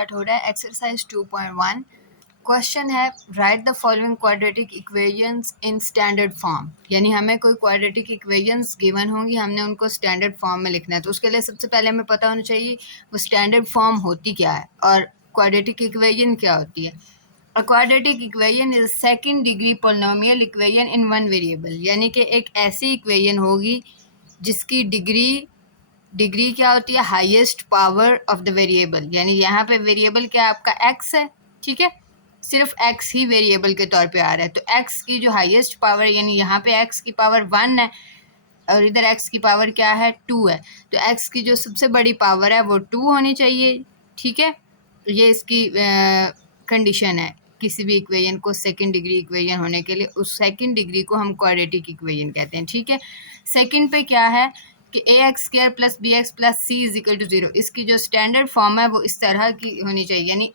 Start हो रहा है एक्सरसाइज 2.1। क्वेश्चन है right the following quadratic equations in standard form, यानी हमें कोई क्वाड्रेटिक इक्वेशंस गिवन होंगी, हमने उनको स्टैंडर्ड फॉर्म में लिखना है। तो उसके लिए सबसे पहले हमें पता होना चाहिए वो स्टैंडर्ड फॉर्म होती क्या है और क्वाड्रेटिक इक्वेशन क्या होती है। A quadratic equation is second degree polynomial equation in one variable, यानी कि एक ऐसी इक्वेशन होगी जिसकी डिग्री क्या होती है, highest power of the variable. यानी यहाँ पे वेरिएबल क्या आपका x है, ठीक है, सिर्फ x ही वेरिएबल के तौर पे आ रहा है। तो x की जो हाईएस्ट पावर, यानी यहाँ पे x की पावर 1 है और इधर x की पावर क्या है, 2 है। तो x की जो सबसे बड़ी पावर है वो 2 होनी चाहिए, ठीक है। ये इसकी कंडीशन है किसी भी इक्वेशन को सेकंड डिग्री इक्वेशन होने के लिए। उस सेकंड डिग्री को हम क्वाड्रेटिक इक्वेशन कहते हैं, ठीक है। सेकंड पे क्या है कि ax² plus bx plus c is equal to 0। इसकी जो स्टैंडर्ड फॉर्म है वो इस तरह की होनी चाहिए, यानी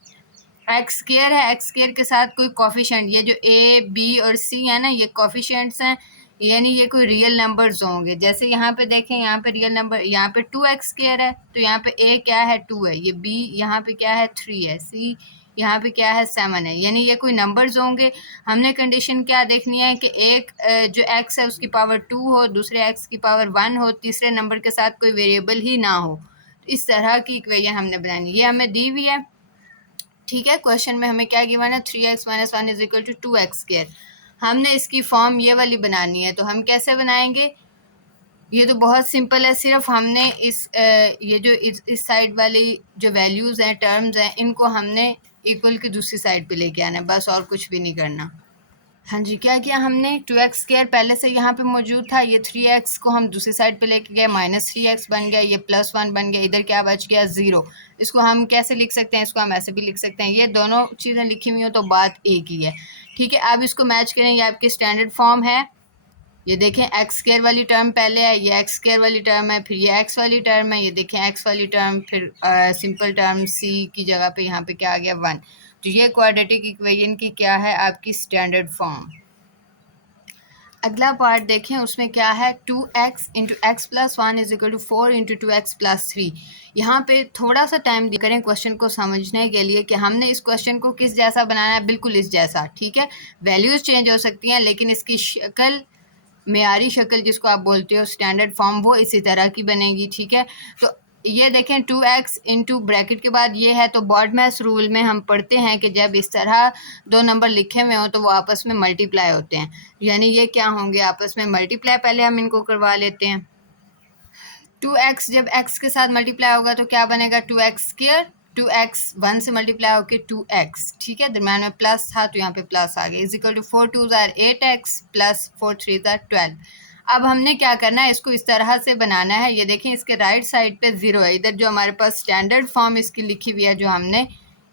x² है, x² के साथ कोई कॉफिशेंट, ये जो a b और c है ना, ये कॉफिशेंट्स हैं, यानी ये कोई रियल नंबर्स होंगे। जैसे यहाँ पे देखें, यहाँ पे रियल नंबर, यहाँ पे 2x² है तो यहाँ पे a क्या है, 2 है, ये b यहाँ पे क्या है, 3 है, c यहाँ पे क्या है, 7 है, यानी ये कोई नंबर्स होंगे। हमने कंडीशन क्या देखनी है कि एक जो x है उसकी पावर 2 हो, दूसरे x की पावर 1 हो, तीसरे नंबर के साथ कोई वेरिएबल ही ना हो। तो इस तरह की इक्वेशन हमने बनानी, ये हमें दी हुई है, ठीक है। क्वेश्चन में हमें क्या गिवन है, 3x - 1 is equal to 2x²। हमने इसकी फॉर्म ये वाली बनानी है, तो हम कैसे बनाएंगे, ये तो बहुत सिंपल है। सिर्फ हमने ये जो इस साइड वाली जो वैल्यूज़ हैं, टर्म्स हैं, इनको हमने इक्वल की दूसरी साइड पे लेके आना है, बस, और कुछ भी नहीं करना। हाँ जी, क्या किया हमने, 2x² पहले से यहाँ पे मौजूद था, ये 3x को हम दूसरी साइड पे लेके गए, -3x बन गया, ये +1 बन गया, इधर क्या बच गया, 0। इसको हम कैसे लिख सकते हैं, इसको हम ऐसे भी लिख सकते हैं, ये दोनों चीज़ें लिखी हुई हो तो बात एक ही है, ठीक है। अब इसको मैच करें, ये आपकी स्टैंडर्ड फॉर्म है। ये देखें x² वाली टर्म पहले है, ये x² वाली टर्म है, फिर ये x वाली टर्म है, ये देखें x वाली टर्म, फिर सिंपल टर्म c की जगह पे यहाँ पे क्या आ गया, 1। तो ये क्वाड्रेटिक इक्वेशन की क्या है, आपकी स्टैंडर्ड फॉर्म। अगला पार्ट देखें, उसमें क्या है, 2x into x plus 1 is equal to 4 into 2x plus 3। यहाँ पे थोड़ा सा टाइम करें क्वेश्चन को समझने के लिए कि हमने इस क्वेश्चन को किस जैसा बनाना है, बिल्कुल इस जैसा, ठीक है। वैल्यूज़ चेंज हो सकती हैं लेकिन इसकी शक्ल, मेयारी शक्ल जिसको आप बोलते हो स्टैंडर्ड फॉर्म, वो इसी तरह की बनेगी, ठीक है। तो ये देखें 2x इंटू ब्रैकेट के बाद ये है, तो बॉडमैस रूल में हम पढ़ते हैं कि जब इस तरह दो नंबर लिखे हुए हों तो वो आपस में मल्टीप्लाई होते हैं, यानी ये क्या होंगे, आपस में मल्टीप्लाई। पहले हम इनको करवा लेते हैं। 2x जब x के साथ मल्टीप्लाई होगा तो क्या बनेगा, 2x², 2x 1 से मल्टीप्लाई होकर 2x, ठीक है, दरम्यान में प्लस था तो यहाँ पे प्लस आ गया, is equal to 4 2 8x plus 4 3 12। अब हमने क्या करना है, इसको इस तरह से बनाना है। ये देखें, इसके राइट साइड पे 0 है, इधर जो हमारे पास स्टैंडर्ड फॉर्म इसकी लिखी हुई है जो हमने,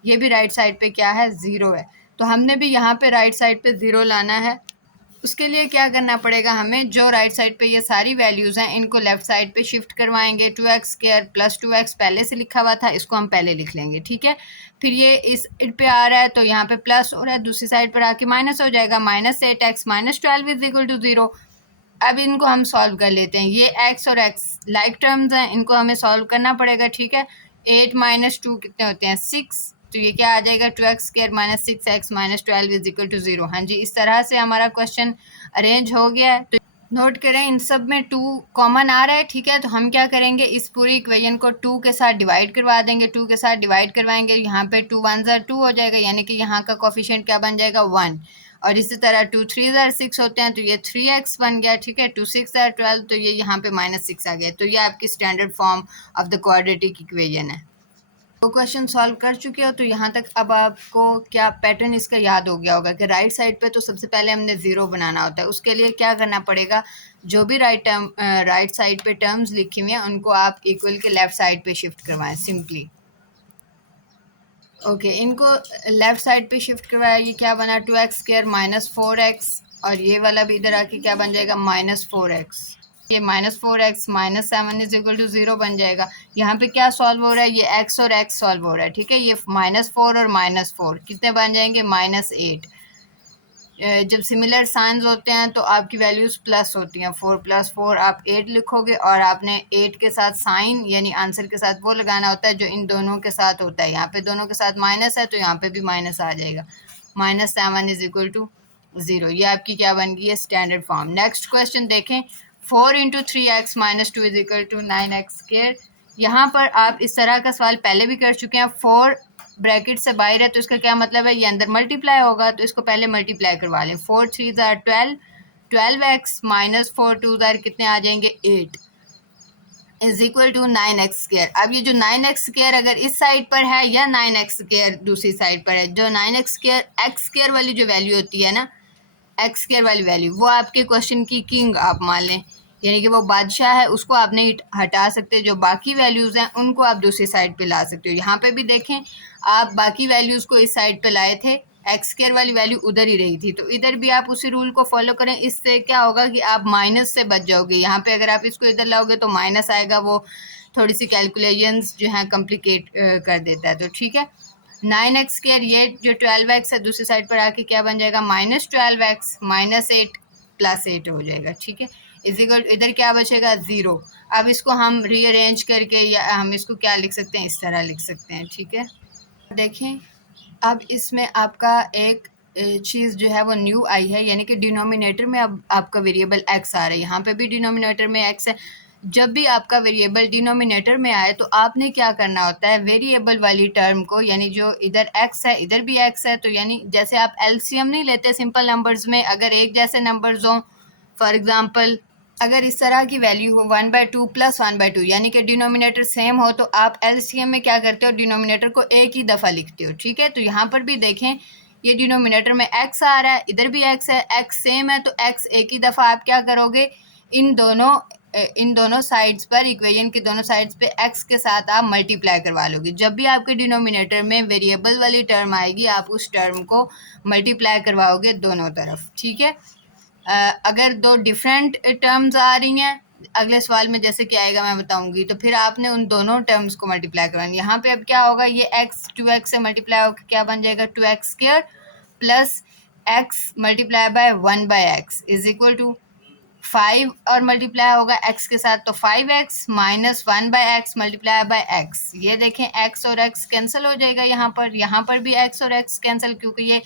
ये भी राइट साइड पे क्या है, 0 है। तो हमने भी यहाँ पे राइट साइड पे 0 लाना है। उसके लिए क्या करना पड़ेगा हमें, जो राइट साइड पे ये सारी वैल्यूज़ हैं इनको लेफ़्ट साइड पे शिफ्ट करवाएंगे। 2x² प्लस 2x पहले से लिखा हुआ था, इसको हम पहले लिख लेंगे, ठीक है। फिर ये इस पे आ रहा है तो यहाँ पे प्लस हो रहा है, दूसरी साइड पर आके माइनस हो जाएगा, -8x - 12 इज इक्वल टू 0। अब इनको हम सॉल्व कर लेते हैं। ये x और x लाइक टर्म्स हैं, इनको हमें सॉल्व करना पड़ेगा, ठीक है। 8 - 2 कितने होते हैं, 6, तो ये क्या आ जाएगा, 2x² - 6x - 12 is equal to 0। हाँ जी, इस तरह से हमारा क्वेश्चन अरेंज हो गया है। तो नोट करें, इन सब में 2 कॉमन आ रहा है, ठीक है। तो हम क्या करेंगे, इस पूरी इक्वेशन को 2 के साथ डिवाइड करवा देंगे, 2 के साथ डिवाइड करवाएंगे, यहाँ पे 2 1 2 हो जाएगा, यानी कि यहाँ का कोफिशिएंट क्या बन जाएगा, 1। और इसी तरह 2 3 6 होते हैं तो ये 3x बन गया, ठीक है। 2 6 12 तो ये यहाँ पे -6 आ गया। तो ये आपकी standard form of the quadratic equation है। तो क्वेश्चन सॉल्व कर चुके हो तो यहाँ तक अब आपको क्या पैटर्न इसका याद हो गया होगा कि राइट साइड पे तो सबसे पहले हमने 0 बनाना होता है। उसके लिए क्या करना पड़ेगा, जो भी राइट साइड पे टर्म्स लिखी हुई हैं उनको आप इक्वल के लेफ़्ट साइड पे शिफ्ट करवाएं सिंपली। ओके, इनको लेफ़्ट साइड पे शिफ्ट करवाया, ये क्या बना, 2x² - 4x, और ये वाला भी इधर आके क्या बन जाएगा, -4x। ये -4x - 7 इज इक्वल टू 0 बन जाएगा। यहाँ पे क्या सॉल्व हो रहा है, ये x और x सॉल्व हो रहा है, ठीक है। ये -4 और -4 कितने बन जाएंगे, -8। जब सिमिलर साइंस होते हैं तो आपकी वैल्यूज़ प्लस होती हैं। 4 + 4 आप 8 लिखोगे और आपने 8 के साथ साइन यानी आंसर के साथ वो लगाना होता है जो इन दोनों के साथ होता है। यहाँ पे दोनों के साथ माइनस है तो यहाँ पे भी माइनस आ जाएगा। -7 = 0। ये आपकी क्या बन गई है, स्टैंडर्ड फॉर्म। नेक्स्ट क्वेश्चन देखें, 4 × 3x - 2 = 9x²। यहाँ पर आप इस तरह का सवाल पहले भी कर चुके हैं। 4 ब्रैकेट से बाहर है तो इसका क्या मतलब है, ये अंदर मल्टीप्लाई होगा, तो इसको पहले मल्टीप्लाई करवा लें। 4 × 3 = 12, 12x - 4 2 = कितने आ जाएंगे, 8 = 9x²। अब ये जो 9x² अगर इस साइड पर है या 9x² दूसरी साइड पर है, जो 9x² x² वाली जो वैल्यू होती है ना, x² वाली वैल्यू, वो आपके क्वेश्चन की किंग आप मान लें, यानी कि वो बादशाह है, उसको आप नहीं हटा सकते। जो बाकी वैल्यूज़ हैं उनको आप दूसरी साइड पे ला सकते हो। यहाँ पे भी देखें, आप बाकी वैल्यूज़ को इस साइड पे लाए थे, x² वाली वैल्यू उधर ही रही थी, तो इधर भी आप उसी रूल को फॉलो करें। इससे क्या होगा कि आप माइनस से बच जाओगे। यहाँ पे अगर आप इसको इधर लाओगे तो माइनस आएगा, वो थोड़ी सी कैलकुलेशंस जो हैं कॉम्प्लिकेट कर देता है। तो ठीक है, 9x², ये जो 12x है दूसरी साइड पर आके क्या बन जाएगा, -12x -8 + 8 हो जाएगा। ठीक है, इधर क्या बचेगा, 0। अब इसको हम रीअरेंज करके या हम इसको क्या लिख सकते हैं, इस तरह लिख सकते हैं। ठीक है, देखें अब इसमें आपका एक चीज़ जो है वो न्यू आई है, यानी कि डिनोमिनेटर में अब आपका वेरिएबल x आ रहा है। यहाँ पे भी डिनोमिनेटर में x है। जब भी आपका वेरिएबल डिनोमिनेटर में आए तो आपने क्या करना होता है, वेरिएबल वाली टर्म को, यानी जो इधर x है इधर भी x है, तो यानी जैसे आप एलसीएम नहीं लेते सिंपल नंबर्स में, अगर एक जैसे नंबर्स हों, फॉर एग्जांपल अगर इस तरह की वैल्यू हो 1/2 + 1/2, यानी कि डिनोमिनेटर सेम हो, तो आप एलसीएम में क्या करते हो, डिनोमिनेटर को एक ही दफ़ा लिखते हो। ठीक है, तो यहाँ पर भी देखें, ये डिनोमिनेटर में x आ रहा है, इधर भी x है, x सेम है, तो x एक ही दफ़ा आप क्या करोगे, इन दोनों साइड्स पर, इक्वेशन की दोनों साइड्स पे x के साथ आप मल्टीप्लाई करवा लोगे। जब भी आपके डिनोमिनेटर में वेरिएबल वाली टर्म आएगी, आप उस टर्म को मल्टीप्लाई करवाओगे दोनों तरफ। ठीक है, अगर दो डिफरेंट टर्म्स आ रही हैं, अगले सवाल में जैसे कि आएगा मैं बताऊंगी, तो फिर आपने उन दोनों टर्म्स को मल्टीप्लाई करवाना। यहाँ पे अब क्या होगा, ये x 2x से मल्टीप्लाई होकर क्या बन जाएगा, 2x² + x × 1/x = 5, और मल्टीप्लाई होगा x के साथ, तो 5x - 1/x × x। ये देखें x और x कैंसिल हो जाएगा, यहाँ पर भी x और x कैंसिल, क्योंकि ये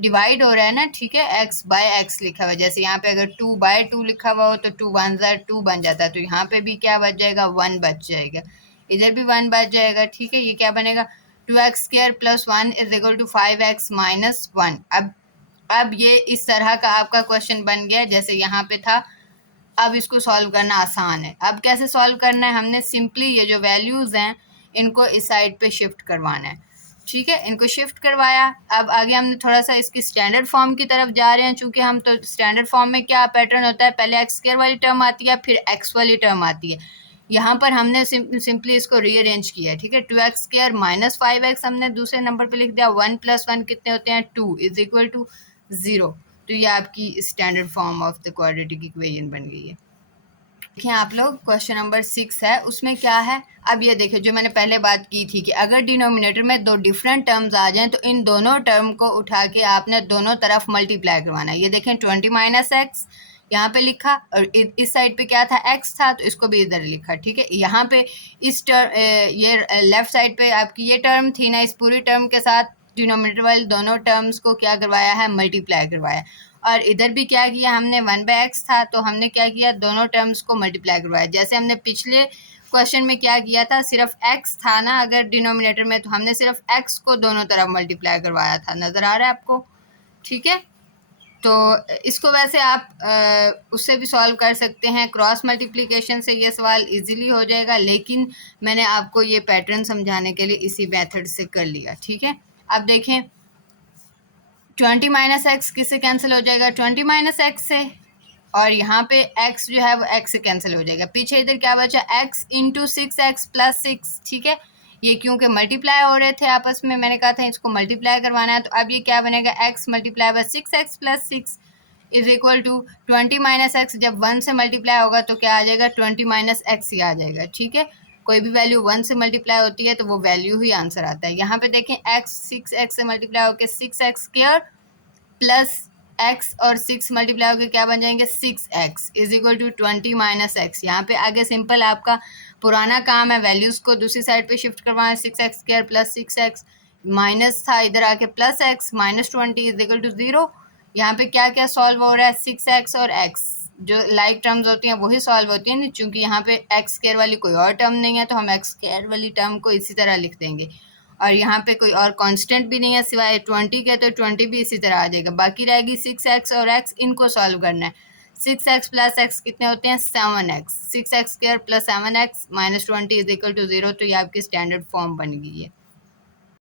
डिवाइड हो रहा है ना। ठीक है, x/x लिखा हुआ है, जैसे यहाँ पे अगर 2/2 लिखा हुआ हो तो 2 × 1 = 2 बन जाता है, तो यहाँ पे भी क्या बच जाएगा, 1 बच जाएगा, इधर भी 1 बच जाएगा। ठीक है, ये क्या बनेगा, 2x² + 1 = 5x - 1। अब ये इस तरह का आपका क्वेश्चन बन गया जैसे यहाँ पे था। अब इसको सॉल्व करना आसान है। अब कैसे सॉल्व करना है, हमने सिंपली ये जो वैल्यूज़ हैं इनको इस साइड पे शिफ्ट करवाना है। ठीक है, इनको शिफ्ट करवाया। अब आगे हमने थोड़ा सा इसकी स्टैंडर्ड फॉर्म की तरफ जा रहे हैं, चूँकि हम तो स्टैंडर्ड फॉर्म में क्या पैटर्न होता है, पहले x² वाली टर्म आती है, फिर x वाली टर्म आती है। यहाँ पर हमने सिंपली इसको रीअरेंज किया है। ठीक है, 2x² - 5x हमने दूसरे नंबर पे लिख दिया, 1 + 1 कितने होते हैं, 2 = 0। तो ये आपकी standard form of the quadratic equation बन गई है। देखिए आप लोग, क्वेश्चन नंबर 6 है, उसमें क्या है, अब ये देखिए जो मैंने पहले बात की थी कि अगर डिनोमिनेटर में दो डिफरेंट टर्म्स आ जाएं तो इन दोनों टर्म को उठा के आपने दोनों तरफ मल्टीप्लाई करवाना है। ये देखें 20 - x यहाँ पे लिखा, और इस साइड पे क्या था, x था, तो इसको भी इधर लिखा। ठीक है, यहाँ पे इस टर्म, ये लेफ्ट साइड पे आपकी ये टर्म थी ना, इस पूरी टर्म के साथ डिनोमिनेटर वाले दोनों टर्म्स को क्या करवाया है, मल्टीप्लाई करवाया। और इधर भी क्या किया हमने, 1/x था, तो हमने क्या किया, दोनों टर्म्स को मल्टीप्लाई करवाया। जैसे हमने पिछले क्वेश्चन में क्या किया था, सिर्फ x था ना अगर डिनोमिनेटर में, तो हमने सिर्फ x को दोनों तरफ मल्टीप्लाई करवाया था। नज़र आ रहा है आपको? ठीक है, तो इसको वैसे आप उससे भी सॉल्व कर सकते हैं, क्रॉस मल्टीप्लिकेशन से ये सवाल इजीली हो जाएगा, लेकिन मैंने आपको ये पैटर्न समझाने के लिए इसी मेथड से कर लिया। ठीक है, अब देखें 20 - x किससे कैंसिल हो जाएगा, 20 - x से, और यहाँ पे x जो है वो x से कैंसिल हो जाएगा। पीछे इधर क्या बचा, x × 6x + 6। ठीक है, ये क्योंकि मल्टीप्लाई हो रहे थे आपस में, मैंने कहा था इसको मल्टीप्लाई करवाना है, तो अब ये क्या बनेगा, x × 6x + 6 = 20 - x। जब 1 से मल्टीप्लाई होगा तो क्या आ जाएगा, 20 - x ही आ जाएगा। ठीक है, कोई भी वैल्यू 1 से मल्टीप्लाई होती है तो वो वैल्यू ही आंसर आता है। यहाँ पे देखें x 6x से मल्टीप्लाई होकर 6x² + एक्स और 6 मल्टीप्लाई होकर क्या बन जाएंगे 6x is equal to 20 minus x. यहाँ पे आगे सिंपल आपका पुराना काम है, वैल्यूज को दूसरी साइड पे शिफ्ट करवाना है। 6x² प्लस 6x माइनस था, इधर आके plus x minus 20 is equal to 0। यहाँ पे क्या क्या सॉल्व हो रहा है 6x और x जो लाइक टर्म्स होती हैं वही सॉल्व होती हैं, चूंकि यहाँ पे x² वाली कोई और टर्म नहीं है तो हम x² वाली टर्म को इसी तरह लिख देंगे। और यहाँ पे कोई और कांस्टेंट भी नहीं है सिवाय 20 के, तो 20 भी इसी तरह आ जाएगा। बाकी रहेगी 6x और x, इनको सॉल्व करना है। 6x प्लस x कितने होते हैं 7x। 6x² plus 7x minus 20 is equal to 0। तो ये आपकी स्टैंडर्ड फॉर्म बन गई है।